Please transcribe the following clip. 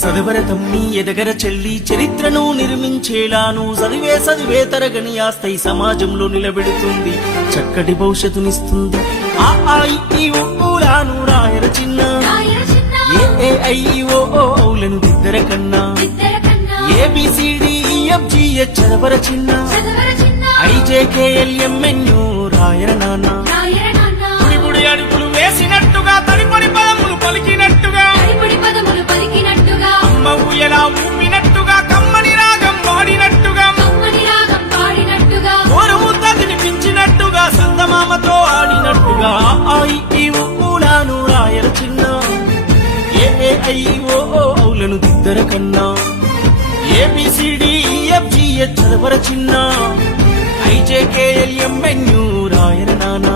సదవర తమ్మి ఎదగర చెల్లి చరిత్రను నిర్మించేలాను చదివే తరగని ఆస్తై సమాజంలో నిలబెడుతుంది, చక్కటి భవిష్యత్తునిస్తుంది. ఆ ఈ ఊలాను రాయర చిన్న, ఏ ఐ ఓ ఔలను దిద్దర కన్నా, ABCDEFGH చదవర చిన్న, IJKLMNO రాయర నాన్న. గుడి అడుగులు వేసినట్టుగా తడిపడి పదములు పలికినట్టుగా, అమ్మ ఊయలా ఊపినట్టుగా, కమ్మని రాగం పాడినట్టుగా, ఓరు ముద్ద తినిపించినట్టుగా, సందమామతో ఆడినట్టుగా. ఈ ఊలాను రాయర చిన్న, AIO ఔలను దిద్దర కన్నా, ABCDEFGH చదవర చిన్న, IJKLMNO రాయర నాన్న.